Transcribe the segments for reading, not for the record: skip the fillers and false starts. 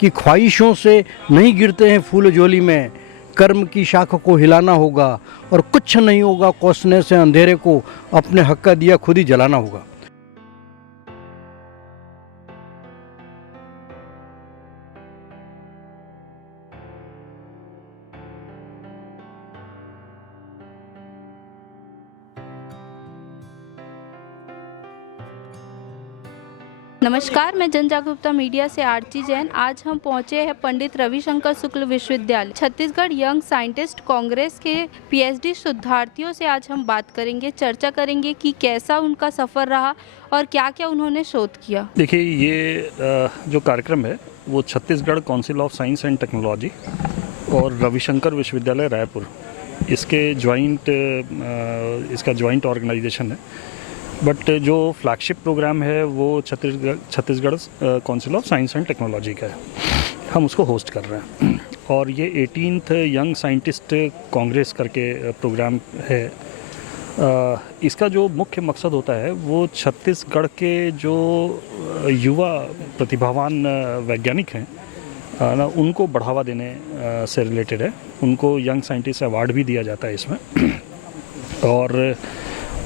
कि ख्वाहिशों से नहीं गिरते हैं फूल झोली में, कर्म की शाख को हिलाना होगा और कुछ नहीं होगा कोसने से अंधेरे को, अपने हक का दिया खुद ही जलाना होगा। नमस्कार, मैं जन जागरूकता मीडिया से आरती जैन। आज हम पहुंचे हैं पंडित रविशंकर शुक्ल विश्वविद्यालय छत्तीसगढ़ यंग साइंटिस्ट कांग्रेस के पीएचडी शोधार्थियों से आज हम बात करेंगे, चर्चा करेंगे कि कैसा उनका सफ़र रहा और क्या क्या उन्होंने शोध किया। देखिए, ये जो कार्यक्रम है वो Chhattisgarh council of science and technology और रविशंकर विश्वविद्यालय रायपुर इसके इसका जॉइंट ऑर्गेनाइजेशन है। बट जो फ्लैगशिप प्रोग्राम है वो Chhattisgarh council of science and technology का है, हम उसको होस्ट कर रहे हैं। और ये 18th यंग साइंटिस्ट कांग्रेस करके प्रोग्राम है। इसका जो मुख्य मकसद होता है वो छत्तीसगढ़ के जो युवा प्रतिभावान वैज्ञानिक हैं ना, उनको बढ़ावा देने से रिलेटेड है। उनको यंग साइंटिस्ट अवार्ड भी दिया जाता है इसमें। और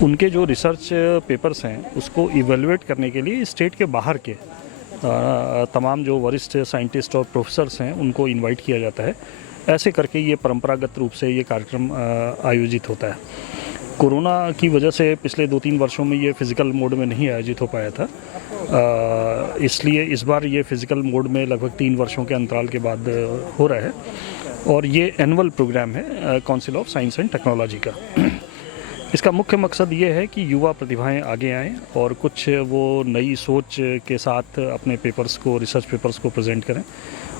उनके जो रिसर्च पेपर्स हैं उसको इवेलुएट करने के लिए स्टेट के बाहर के तमाम जो वरिष्ठ साइंटिस्ट और प्रोफेसर्स हैं उनको इनवाइट किया जाता है। ऐसे करके ये परंपरागत रूप से ये कार्यक्रम आयोजित होता है। कोरोना की वजह से पिछले 2-3 वर्षों में ये फ़िज़िकल मोड में नहीं आयोजित हो पाया था, इसलिए इस बार ये फ़िज़िकल मोड में लगभग 3 वर्षों के अंतराल के बाद हो रहा है। और ये एनुअल प्रोग्राम है council of science and technology का। इसका मुख्य मकसद ये है कि युवा प्रतिभाएं आगे आएं और कुछ वो नई सोच के साथ अपने पेपर्स को, रिसर्च पेपर्स को प्रेजेंट करें।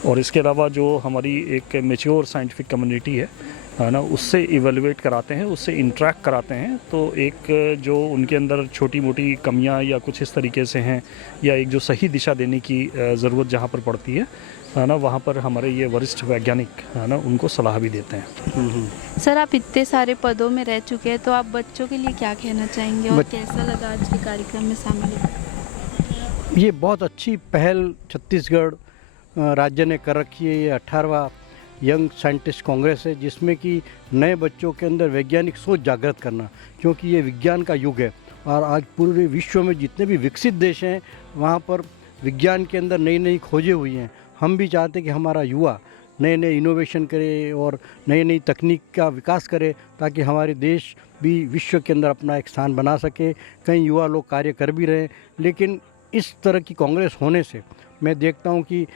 और इसके अलावा जो हमारी एक मैच्योर साइंटिफिक कम्युनिटी है ना, उससे इवेलुएट कराते हैं, उससे इंटरेक्ट कराते हैं। तो एक जो उनके अंदर छोटी मोटी कमियां या कुछ इस तरीके से हैं, या एक जो सही दिशा देने की ज़रूरत जहाँ पर पड़ती है ना, वहाँ पर हमारे ये वरिष्ठ वैज्ञानिक है ना, उनको सलाह भी देते हैं। सर, आप इतने सारे पदों में रह चुके हैं, तो आप बच्चों के लिए क्या कहना चाहेंगे और कैसा लगा आज के कार्यक्रम में शामिल होकर? ये बहुत अच्छी पहल छत्तीसगढ़ राज्य ने कर रखी है। ये 18वां यंग साइंटिस्ट कांग्रेस है, जिसमें कि नए बच्चों के अंदर वैज्ञानिक सोच जागृत करना, क्योंकि ये विज्ञान का युग है। और आज पूरे विश्व में जितने भी विकसित देश हैं वहाँ पर विज्ञान के अंदर नई नई खोजें हुई हैं। हम भी चाहते हैं कि हमारा युवा नए नए इनोवेशन करे और नई नई तकनीक का विकास करे, ताकि हमारे देश भी विश्व के अंदर अपना एक स्थान बना सके। कई युवा लोग कार्य कर भी रहे हैं, लेकिन इस तरह की कांग्रेस होने से मैं देखता हूं कि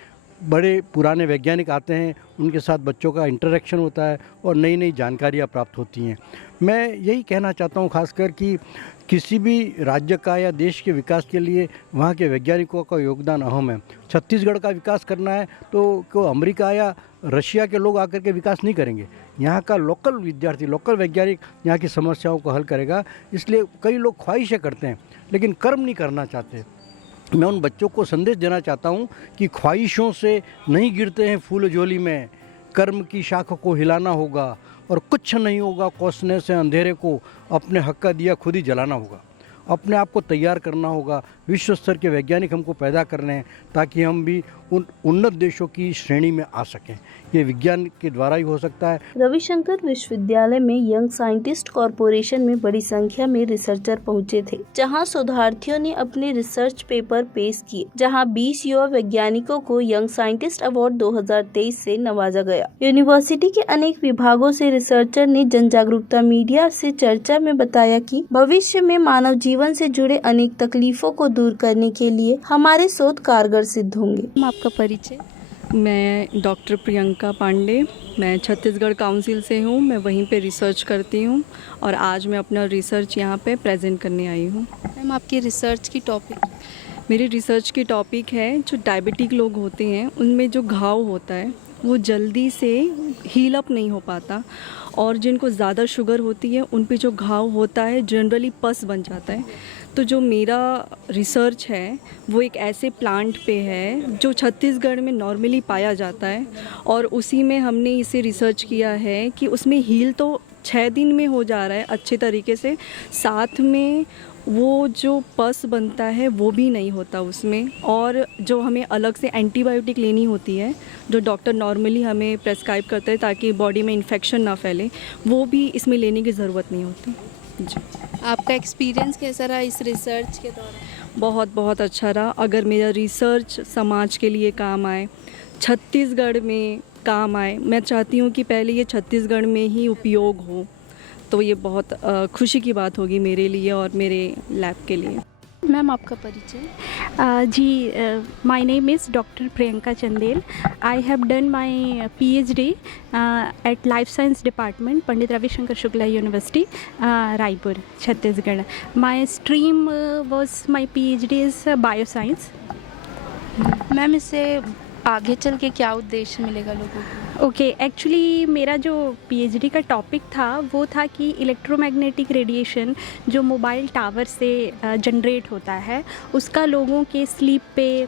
बड़े पुराने वैज्ञानिक आते हैं, उनके साथ बच्चों का इंटरेक्शन होता है और नई नई जानकारियाँ प्राप्त होती हैं। मैं यही कहना चाहता हूँ खासकर कि किसी भी राज्य का या देश के विकास के लिए वहाँ के वैज्ञानिकों का योगदान अहम है। छत्तीसगढ़ का विकास करना है तो अमेरिका या रशिया के लोग आकर के विकास नहीं करेंगे। यहाँ का लोकल विद्यार्थी, लोकल वैज्ञानिक यहाँ की समस्याओं को हल करेगा। इसलिए कई लोग ख्वाहिशें करते हैं लेकिन कर्म नहीं करना चाहते। मैं उन बच्चों को संदेश देना चाहता हूँ कि ख्वाहिशों से नहीं गिरते हैं फूल झोली में, कर्म की शाख को हिलाना होगा और कुछ नहीं होगा कोसने से अंधेरे को, अपने हक का दिया खुद ही जलाना होगा। अपने आप को तैयार करना होगा। विश्व स्तर के वैज्ञानिक हमको पैदा करने हैं ताकि हम भी उन उन्नत देशों की श्रेणी में आ सकें। ये विज्ञान के द्वारा ही हो सकता है। रविशंकर विश्वविद्यालय में यंग साइंटिस्ट कॉरपोरेशन में बड़ी संख्या में रिसर्चर पहुंचे थे, जहां शोधार्थियों ने अपने रिसर्च पेपर पेश किए, जहां 20 युवा वैज्ञानिकों को यंग साइंटिस्ट अवार्ड 2023 से नवाजा गया। यूनिवर्सिटी के अनेक विभागों से रिसर्चर ने जन जागरूकता मीडिया से चर्चा में बताया कि भविष्य में मानव जीवन से जुड़े अनेक तकलीफों को दूर करने के लिए हमारे शोध कारगर सिद्ध होंगे। आपका परिचय? मैं डॉक्टर प्रियंका पांडे, मैं छत्तीसगढ़ काउंसिल से हूँ। मैं वहीं पे रिसर्च करती हूँ और आज मैं अपना रिसर्च यहाँ पे प्रेजेंट करने आई हूँ। मैम, आपकी रिसर्च की टॉपिक? मेरी रिसर्च की टॉपिक है जो डायबिटिक लोग होते हैं उनमें जो घाव होता है वो जल्दी से हील अप नहीं हो पाता, और जिनको ज़्यादा शुगर होती है उन पे जो घाव होता है जनरली पस बन जाता है। तो जो मेरा रिसर्च है वो एक ऐसे प्लांट पे है जो छत्तीसगढ़ में नॉर्मली पाया जाता है, और उसी में हमने इसे रिसर्च किया है कि उसमें हील तो 6 दिन में हो जा रहा है अच्छे तरीके से, साथ में वो जो पस बनता है वो भी नहीं होता उसमें, और जो हमें अलग से एंटीबायोटिक लेनी होती है जो डॉक्टर नॉर्मली हमें प्रेस्क्राइब करते हैं ताकि बॉडी में इन्फेक्शन ना फैले, वो भी इसमें लेने की ज़रूरत नहीं होती। जी, आपका एक्सपीरियंस कैसा रहा इस रिसर्च के दौरान? बहुत बहुत अच्छा रहा। अगर मेरा रिसर्च समाज के लिए काम आए, छत्तीसगढ़ में काम आए, मैं चाहती हूँ कि पहले ये छत्तीसगढ़ में ही उपयोग हो, तो ये बहुत खुशी की बात होगी मेरे लिए और मेरे लैब के लिए। मैम आपका परिचय? My name is Dr. Priyanka Chandel. I have done my PhD at Life Science Department, Pandit Ravi Shankar Shukla University, Raipur, Chhattisgarh. My stream my PhD is Bioscience. Ma'am इससे आगे चल के क्या उद्देश्य मिलेगा लोगों को? ओके, एक्चुअली मेरा जो पीएचडी का टॉपिक था वो था कि इलेक्ट्रोमैग्नेटिक रेडिएशन जो मोबाइल टावर से जनरेट होता है उसका लोगों के स्लीप पे,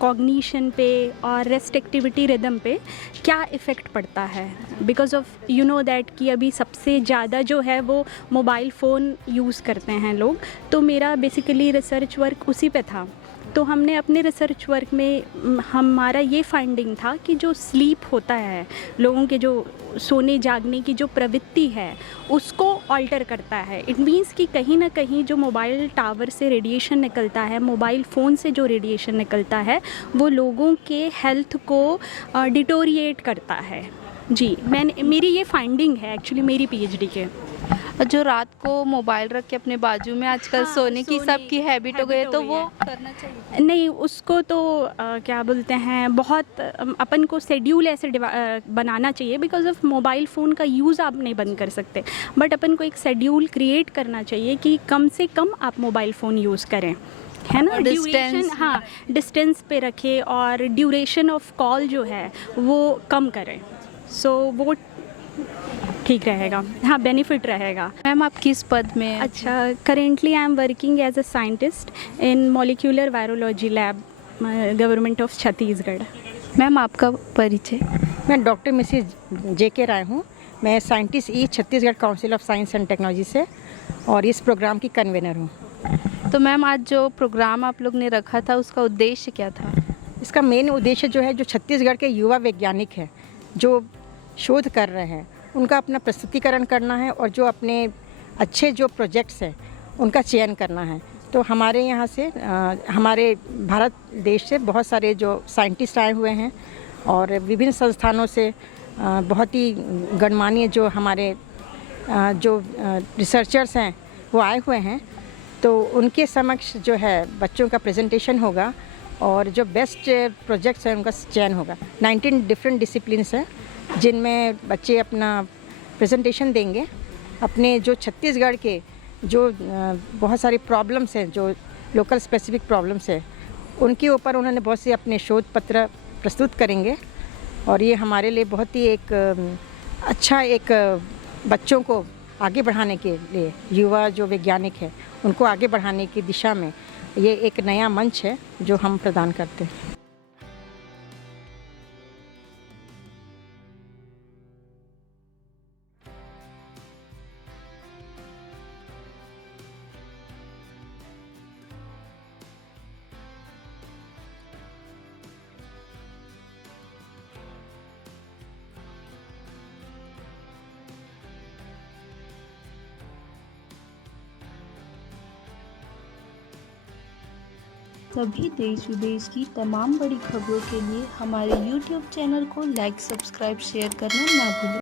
कॉग्निशन पे और रेस्ट एक्टिविटी रिदम पे क्या इफ़ेक्ट पड़ता है। Because of you know that कि अभी सबसे ज़्यादा जो है वो मोबाइल फ़ोन यूज़ करते हैं लोग, तो मेरा बेसिकली रिसर्च वर्क उसी पे था। तो हमने अपने रिसर्च वर्क में हमारा ये फाइंडिंग था कि जो स्लीप होता है, लोगों के जो सोने जागने की जो प्रवृत्ति है उसको ऑल्टर करता है। इट मीन्स कि कहीं ना कहीं जो मोबाइल टावर से रेडिएशन निकलता है, मोबाइल फ़ोन से जो रेडिएशन निकलता है वो लोगों के हेल्थ को डिटोरिएट करता है। जी, मेरी ये फाइंडिंग है एक्चुअली मेरी पीएचडी के। जो रात को मोबाइल रख के अपने बाजू में आजकल सोने की सबकी हैबिट हो गई है, तो वो करना चाहिए? नहीं, उसको तो क्या बोलते हैं, बहुत अपन को शेड्यूल ऐसे बनाना चाहिए। बिकॉज ऑफ मोबाइल फ़ोन का यूज़ आप नहीं बंद कर सकते, बट अपन को एक शेड्यूल क्रिएट करना चाहिए कि कम से कम आप मोबाइल फ़ोन यूज़ करें, है ना। ड्यूरेशन, हाँ, डिस्टेंस पे रखें और ड्यूरेशन ऑफ कॉल जो है वो कम करें, सो वो ठीक रहेगा, हाँ, बेनिफिट रहेगा। मैम आप किस पद में हैं? अच्छा, currently I am working as a scientist in molecular virology lab, government of Chhattisgarh. Ma'am आपका परिचय? मैं डॉक्टर मिसेस जे.के. राय हूँ। मैं scientist E Chhattisgarh council of science and technology से और इस प्रोग्राम की कन्वेनर हूँ। तो मैम आज जो प्रोग्राम आप लोग ने रखा था उसका उद्देश्य क्या था? इसका मेन उद्देश्य जो है, जो छत्तीसगढ़ के युवा वैज्ञानिक हैं जो शोध कर रहे हैं उनका अपना प्रस्तुतिकरण करना है और जो अपने अच्छे जो प्रोजेक्ट्स हैं उनका चयन करना है। तो हमारे यहाँ से हमारे भारत देश से बहुत सारे जो साइंटिस्ट आए हुए हैं और विभिन्न संस्थानों से बहुत ही गणमान्य जो हमारे जो रिसर्चर्स हैं वो आए हुए हैं। तो उनके समक्ष जो है बच्चों का प्रेजेंटेशन होगा और जो बेस्ट प्रोजेक्ट्स हैं उनका चयन होगा। 19 डिफरेंट डिसिप्लिन्स हैं जिनमें बच्चे अपना प्रेजेंटेशन देंगे। अपने जो छत्तीसगढ़ के जो बहुत सारी प्रॉब्लम्स हैं, जो लोकल स्पेसिफिक प्रॉब्लम्स है, उनके ऊपर उन्होंने बहुत से अपने शोध पत्र प्रस्तुत करेंगे। और ये हमारे लिए बहुत ही एक अच्छा एक बच्चों को आगे बढ़ाने के लिए, युवा जो वैज्ञानिक है उनको आगे बढ़ाने की दिशा में ये एक नया मंच है जो हम प्रदान करते हैं। सभी देश विदेश की तमाम बड़ी खबरों के लिए हमारे YouTube चैनल को लाइक, सब्सक्राइब, शेयर करना ना भूलें।